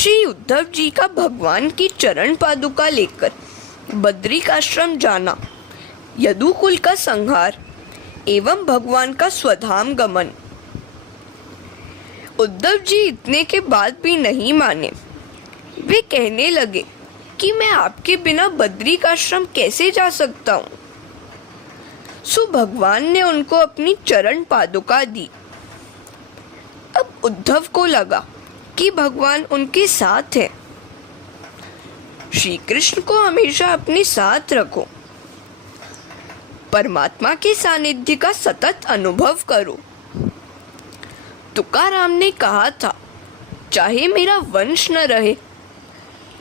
श्री उद्धव जी का भगवान की चरण पादुका लेकर बद्रिकाश्रम जाना, यदुकुल का संहार एवं भगवान का स्वधाम गमन। उद्धव जी इतने के बाद भी नहीं माने। वे कहने लगे कि मैं आपके बिना बद्रिकाश्रम कैसे जा सकता हूँ। सो भगवान ने उनको अपनी चरण पादुका दी। अब उद्धव को लगा कि भगवान उनके साथ है। श्री कृष्ण को हमेशा अपने साथ रखो, परमात्मा के सानिध्य का सतत अनुभव करो। तुकाराम ने कहा था, चाहे मेरा वंश न रहे,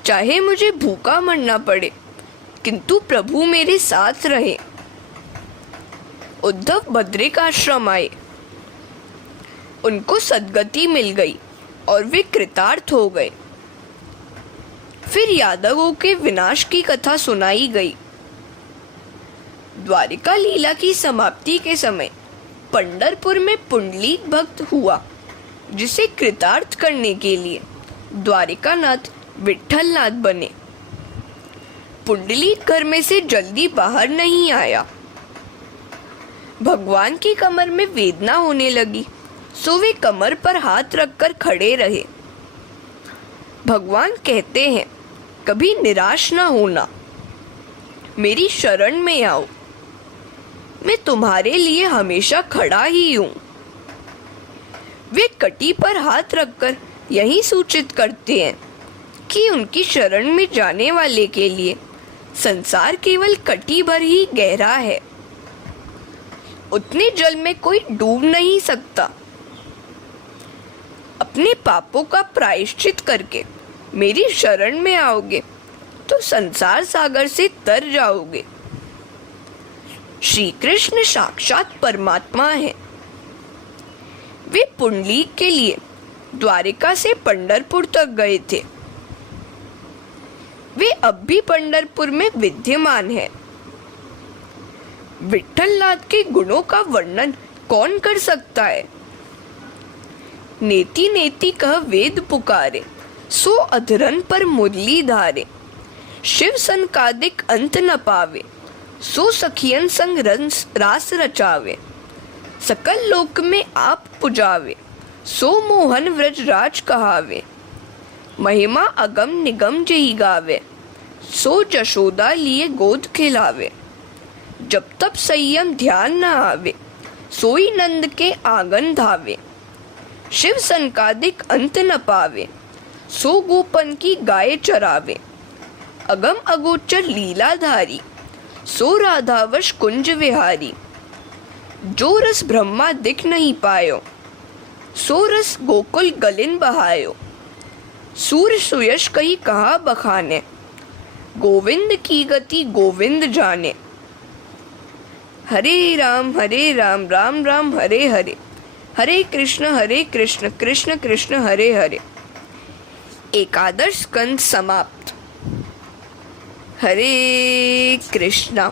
चाहे मुझे भूखा मरना पड़े, किंतु प्रभु मेरे साथ रहे। उद्धव बद्रिकाश्रम आए, उनको सद्गति मिल गई और वे कृतार्थ हो गए। फिर यादवों के विनाश की कथा सुनाई गई। द्वारिका लीला की समाप्ति के समय पंढरपुर में पुंडलीक भक्त हुआ, जिसे कृतार्थ करने के लिए द्वारिकानाथ विट्ठलनाथ बने। पुंडलीक घर में से जल्दी बाहर नहीं आया। भगवान की कमर में वेदना होने लगी, सो वे कमर पर हाथ रखकर खड़े रहे। भगवान कहते हैं, कभी निराश ना होना, मेरी शरण में आओ, मैं तुम्हारे लिए हमेशा खड़ा ही हूँ। वे कटी पर हाथ रखकर यही सूचित करते हैं कि उनकी शरण में जाने वाले के लिए संसार केवल कटी भर ही गहरा है। उतने जल में कोई डूब नहीं सकता। अपने पापों का प्रायश्चित करके मेरी शरण में आओगे तो संसार सागर से तर जाओगे। श्री कृष्ण साक्षात परमात्मा है। वे पुंडलीक के लिए द्वारिका से पंढरपुर तक गए थे। वे अब भी पंढरपुर में विद्यमान है। विट्ठलनाथ के गुणों का वर्णन कौन कर सकता है। नेति नेति कह वेद पुकारे, सो अधरन पर मुरली धारे। शिव सनकादिक अंत न पावे, सो सखियन संग रास रचावे। सकल लोक में आप पुजावे, सो मोहन व्रज राज कहावे। महिमा अगम निगम जही गावे, सो जशोदा लिए गोद खिलावे। जब तब संयम ध्यान न आवे, सोई नंद के आंगन धावे। शिव सनकादिक अंत न पावे, सो गोपन की गाय चरावे। अगम अगोचर लीलाधारी, सो राधावश कुंज विहारी। जो रस ब्रह्मा दिख नहीं पायो, सो रस गोकुल गलिन बहायो। सूर सुयश कही कहा बखाने, गोविंद की गति गोविंद जाने। हरे राम राम राम हरे हरे, हरे कृष्ण कृष्ण कृष्ण हरे हरे। एकादश स्कंद समाप्त। हरे कृष्णा।